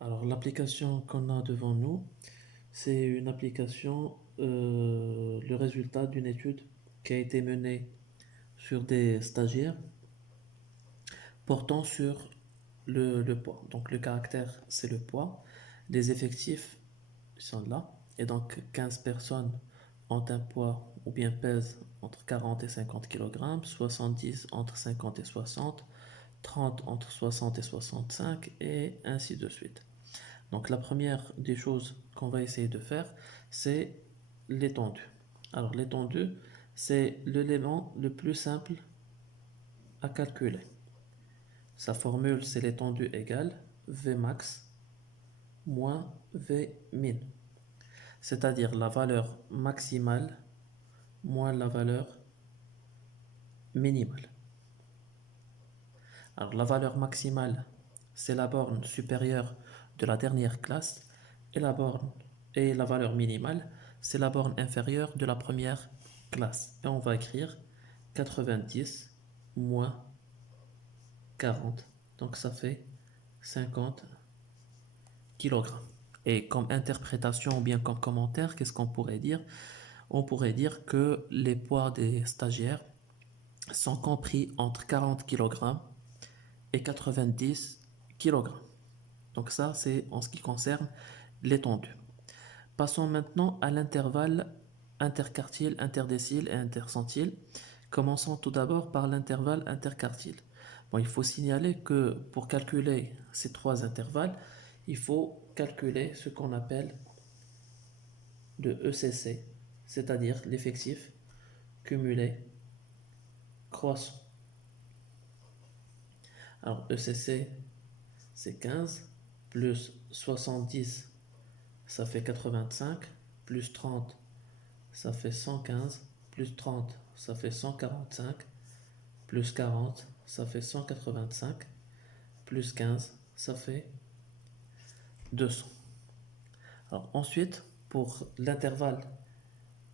Alors, l'application qu'on a devant nous, c'est une application, le résultat d'une étude qui a été menée sur des stagiaires portant sur le poids. Donc, le caractère, c'est le poids. Les effectifs sont là. Et donc, 15 personnes ont un poids ou bien pèsent entre 40 et 50 kg, 70 entre 50 et 60, 30 entre 60 et 65, et ainsi de suite. Donc la première des choses qu'on va essayer de faire, c'est l'étendue. Alors l'étendue, c'est l'élément le plus simple à calculer. Sa formule, c'est l'étendue égale Vmax moins Vmin, c'est-à-dire la valeur maximale moins la valeur minimale. Alors la valeur maximale, c'est la borne supérieure de la dernière classe, et la valeur minimale, c'est la borne inférieure de la première classe. Et on va écrire 90 moins 40. Donc ça fait 50 kg. Et comme interprétation ou bien comme commentaire, qu'est-ce qu'on pourrait dire? On pourrait dire que les poids des stagiaires sont compris entre 40 kg et 90 kg. Donc ça, c'est en ce qui concerne l'étendue. Passons maintenant à l'intervalle interquartile, interdécile et intercentile. Commençons tout d'abord par l'intervalle interquartile. Bon, il faut signaler que pour calculer ces trois intervalles, il faut calculer ce qu'on appelle le ECC, c'est-à-dire l'effectif cumulé croissant. Alors ECC, c'est 15 plus 70, ça fait 85, plus 30, ça fait 115, plus 30, ça fait 145, plus 40, ça fait 185, plus 15, ça fait 200. Alors ensuite, pour l'intervalle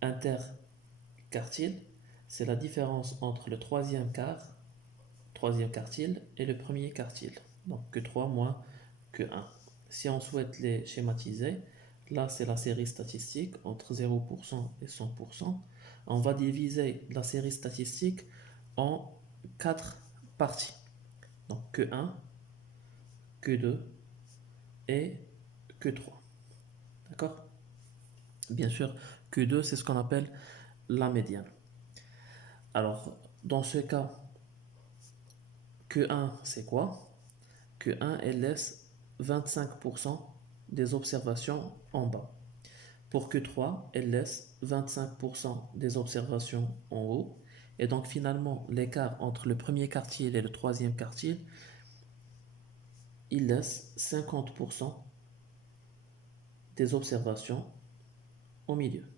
interquartile, c'est la différence entre le troisième quartile et le premier quartile. Donc que 3 moins que 1. Si on souhaite les schématiser, là c'est la série statistique entre 0% et 100%. On va diviser la série statistique en 4 parties. Donc que 1, que 2 et que 3. D'accord? Bien sûr, que 2 c'est ce qu'on appelle la médiane. Alors, dans ce cas, que 1 c'est quoi? Que 1 elle laisse 25% des observations en bas. Pour que 3 elle laisse 25% des observations en haut. Et donc finalement, l'écart entre le premier quartile et le troisième quartile, il laisse 50% des observations au milieu.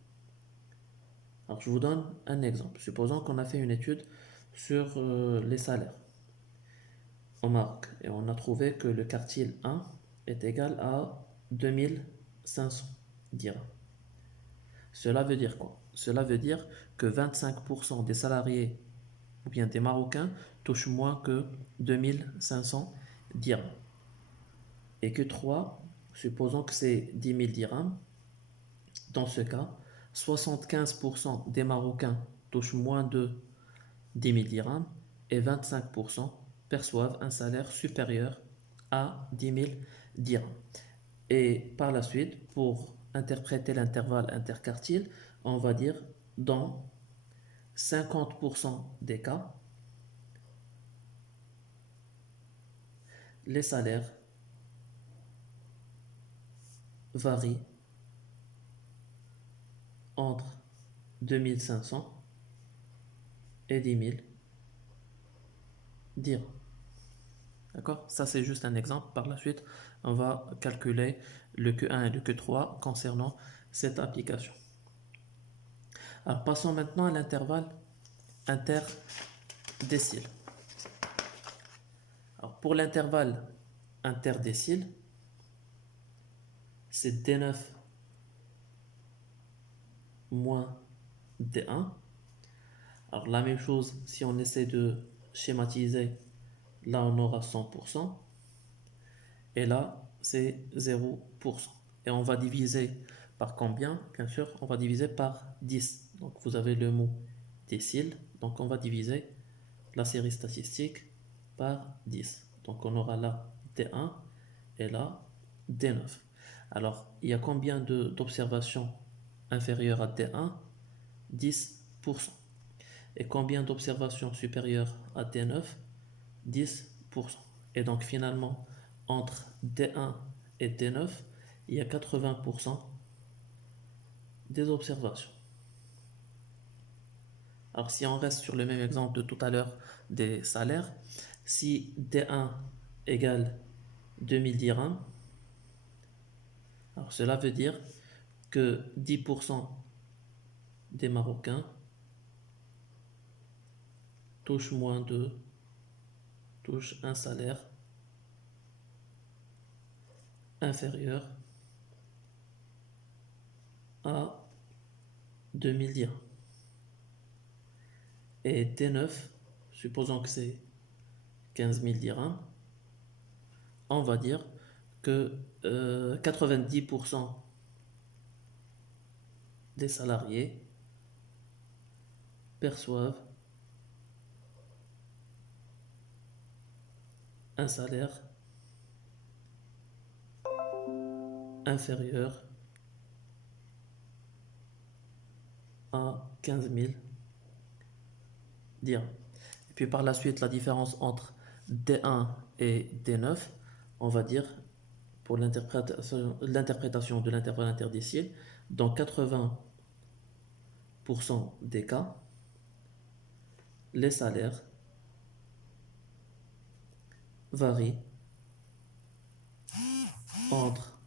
Alors je vous donne un exemple. Supposons qu'on a fait une étude sur les salaires au Maroc et on a trouvé que le quartile 1 est égal à 2500 dirhams. Cela veut dire quoi? Cela veut dire que 25% des salariés ou bien des Marocains touchent moins que 2500 dirhams. Et que 3, supposons que c'est 10 000 dirhams, dans ce cas, 75% des Marocains touchent moins de 10 000 dirhams et 25% perçoivent un salaire supérieur à 10 000 dirhams. Et par la suite, pour interpréter l'intervalle interquartile, on va dire dans 50% des cas, les salaires varient entre 2500 et 10 000 dirhams. D'accord? Ça, c'est juste un exemple. Par la suite, on va calculer le Q1 et le Q3 concernant cette application. Alors, passons maintenant à l'intervalle interdécile. Alors, pour l'intervalle interdécile, c'est D9 moins D1. Alors, la même chose, si on essaie de schématiser, là, on aura 100%. Et là, c'est 0%. Et on va diviser par combien? Bien sûr, on va diviser par 10. Donc vous avez le mot décile. Donc on va diviser la série statistique par 10. Donc on aura là D1 et là D9. Alors, il y a combien d'observations inférieures à D1? 10%. Et combien d'observations supérieures à D9? 10%. Et donc finalement, entre D1 et D9, il y a 80% des observations. Alors si on reste sur le même exemple de tout à l'heure des salaires, si D1 égale 2000 dirhams, alors cela veut dire que 10% des Marocains touchent un salaire inférieur à 2000 dirhams. Et D9, supposons que c'est 15 000 dirhams, on va dire que 90% des salariés perçoivent un salaire inférieur à 15 000 dirhams. Et puis par la suite, la différence entre D1 et D9, on va dire, pour l'interprétation de l'intervalle interdécile, dans 80% des cas, les salaires varient entre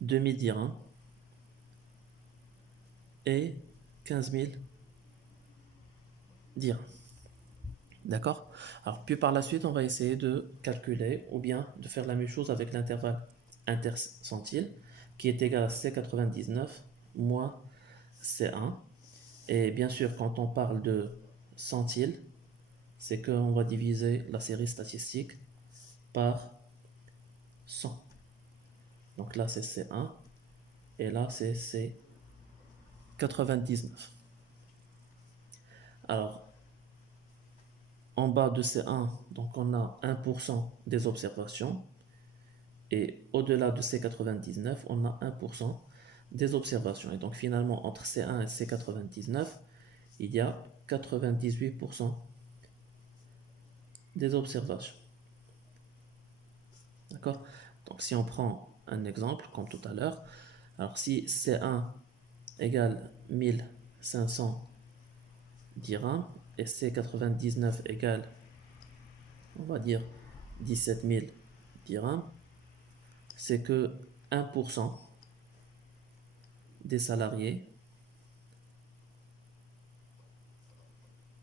2000 dirhams et 15 000 dirhams. D'accord? Alors, puis par la suite, on va essayer de calculer ou bien de faire la même chose avec l'intervalle intercentile qui est égal à C99 moins C1. Et bien sûr, quand on parle de centile, c'est qu'on va diviser la série statistique par 100. Donc là, c'est C1 et là, c'est C99. Alors, en bas de C1, donc on a 1% des observations. Et au-delà de C99, on a 1% des observations. Et donc finalement, entre C1 et C99, il y a 98% des observations. D'accord? Donc si on prend un exemple, comme tout à l'heure, alors si C1 égale 1500 dirhams et C99 égale, on va dire, 17 000 dirhams, c'est que 1% des salariés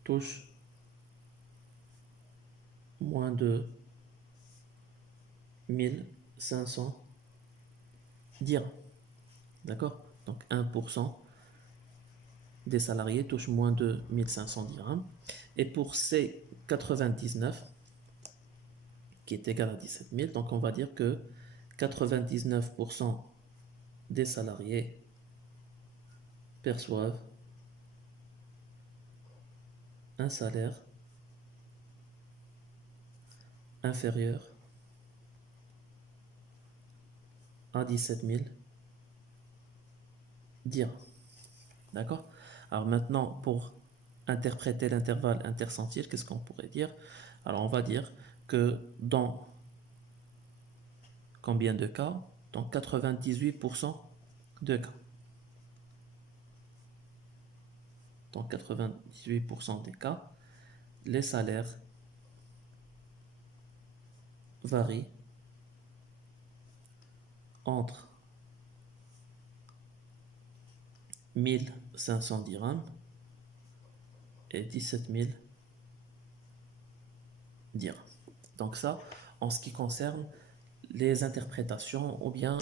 touchent moins de 1500 dirhams. D'accord? Donc 1% des salariés touchent moins de 1500 dirhams. Et pour ces 99, qui est égal à 17 000, donc on va dire que 99% des salariés perçoivent un salaire inférieur à 17 000 dirhams. D'accord? Alors maintenant, pour interpréter l'intervalle intercentile, qu'est-ce qu'on pourrait dire? Alors on va dire que dans combien de cas? Dans 98% de cas. Dans 98% des cas, les salaires varient entre 1500 dirhams et 17 000 dirhams. Donc ça, en ce qui concerne les interprétations ou bien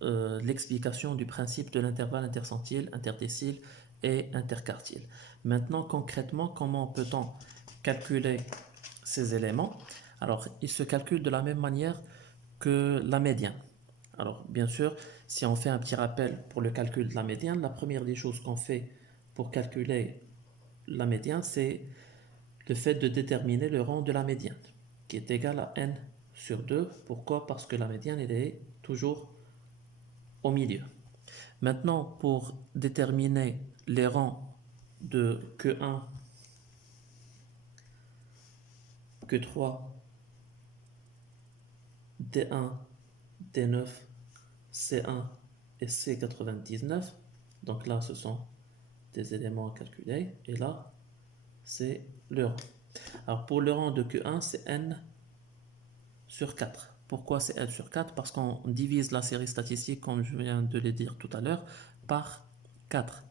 l'explication du principe de l'intervalle intercentile, interdécile et interquartile. Maintenant, concrètement, comment peut-on calculer ces éléments? Alors, ils se calculent de la même manière que la médiane. Alors, bien sûr, si on fait un petit rappel pour le calcul de la médiane, la première des choses qu'on fait pour calculer la médiane, c'est le fait de déterminer le rang de la médiane, qui est égal à n sur 2. Pourquoi? Parce que la médiane, elle est toujours au milieu. Maintenant, pour déterminer les rangs de Q1, Q3, D1, D9, C1 et C99, donc là, ce sont des éléments à calculer, et là, c'est le rang. Alors, pour le rang de Q1, c'est n sur 4. Pourquoi c'est n sur 4? Parce qu'on divise la série statistique, comme je viens de le dire tout à l'heure, par 4.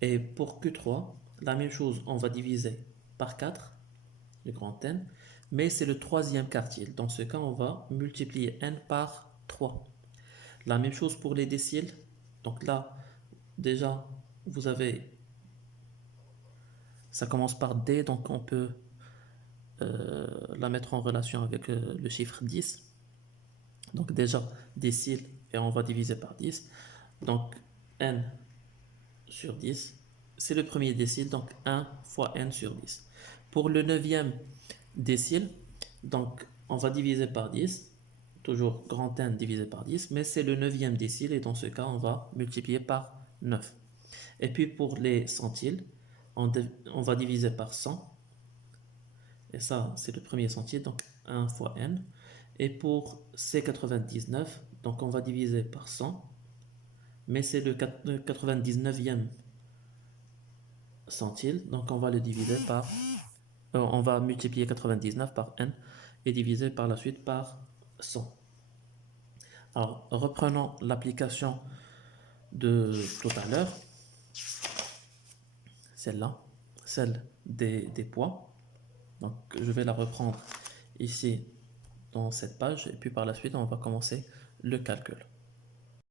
Et pour Q3, la même chose, on va diviser par 4, le grand N, mais c'est le troisième quartile. Dans ce cas, on va multiplier n par 3. La même chose pour les déciles. Donc là, déjà, vous avez... Ça commence par D, donc on peut la mettre en relation avec le chiffre 10. Donc déjà, décile, et on va diviser par 10. Donc n sur 10, c'est le premier décile, donc 1 fois n sur 10. Pour le neuvième décile, donc on va diviser par 10, toujours grand N divisé par 10, mais c'est le neuvième décile, et dans ce cas, on va multiplier par 9. Et puis pour les centiles, on va diviser par 100, et ça, c'est le premier centile, donc 1 fois n. Et pour C99, donc on va diviser par 100, mais c'est le 99e centile, donc on va le diviser par... on va multiplier 99 par n et diviser par la suite par 100. Alors, reprenons l'application de tout à l'heure, celle-là, celle des poids. Donc, je vais la reprendre ici dans cette page, et puis par la suite, on va commencer le calcul.